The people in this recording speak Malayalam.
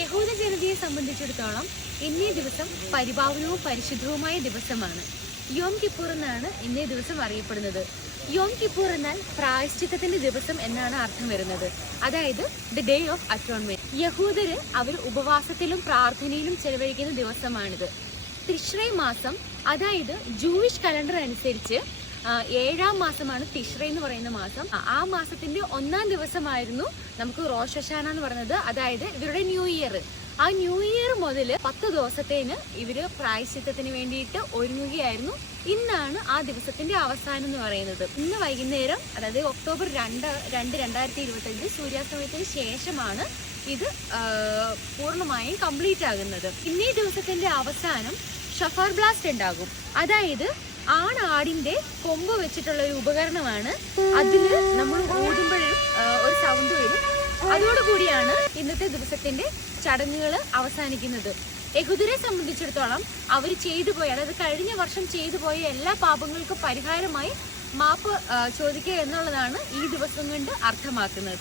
യഹൂദ ജനതയെ സംബന്ധിച്ചിടത്തോളം ഇന്നേ ദിവസം പരിപാവനവും പരിശുദ്ധവുമായ ദിവസമാണ്. യോം കിപ്പൂർ എന്നാണ് ഇന്നേ ദിവസം അറിയപ്പെടുന്നത്. യോം കിപ്പൂർ എന്നാൽ പ്രായശ്ചിത്തത്തിന്റെ ദിവസം എന്നാണ് അർത്ഥം വരുന്നത്. അതായത് ദ ഡേ ഓഫ് അറ്റോൺമെന്റ് യഹൂദര് അവർ ഉപവാസത്തിലും പ്രാർത്ഥനയിലും ചെലവഴിക്കുന്ന ദിവസമാണിത്. തൃശ്രൈ മാസം അതായത് ജൂയിഷ് കലണ്ടർ അനുസരിച്ച് ഏഴാം മാസമാണ് തിഷ്ര എന്ന് പറയുന്ന മാസം. ആ- മാസത്തിന്റെ ഒന്നാം ദിവസമായിരുന്നു നമുക്ക് റോഷശാന എന്ന് പറയുന്നത്. അതായത് ഇവരുടെ ന്യൂ ഇയർ. ആ ന്യൂ ഇയർ മുതൽ പത്ത് ദിവസത്തേന് ഇവർ പ്രായശ്ചിത്തത്തിന് വേണ്ടിയിട്ട് ഒരുങ്ങുകയായിരുന്നു. ഇന്നാണ് ആ ദിവസത്തിന്റെ അവസാനം എന്ന് പറയുന്നത്. ഇന്ന് വൈകുന്നേരം അതായത് ഒക്ടോബർ രണ്ട് രണ്ട് രണ്ടായിരത്തി ഇരുപത്തഞ്ച് സൂര്യാസ്തമയത്തിന് ശേഷമാണ് ഇത് പൂർണമായും കംപ്ലീറ്റ് ആകുന്നത്. ഇന്നീ ദിവസത്തിന്റെ അവസാനം ഷഫർ ബ്ലാസ്റ്റ് ഉണ്ടാകും. അതായത് ആണാടിന്റെ കൊമ്പ് വെച്ചിട്ടുള്ള ഒരു ഉപകരണമാണ്. അതിൽ നമ്മൾ ഓടുമ്പോഴും ഒരു സൗണ്ട് വരും. അതോടുകൂടിയാണ് ഇന്നത്തെ ദിവസത്തിന്റെ ചടങ്ങുകൾ അവസാനിക്കുന്നത്. യഹുദരെ സംബന്ധിച്ചിടത്തോളം അവർ ചെയ്തു പോയ അതായത് കഴിഞ്ഞ വർഷം ചെയ്തു പോയ എല്ലാ പാപങ്ങൾക്കും പരിഹാരമായി മാപ്പ് ചോദിക്കുക എന്നുള്ളതാണ് ഈ ദിവസം കൊണ്ട് അർത്ഥമാക്കുന്നത്.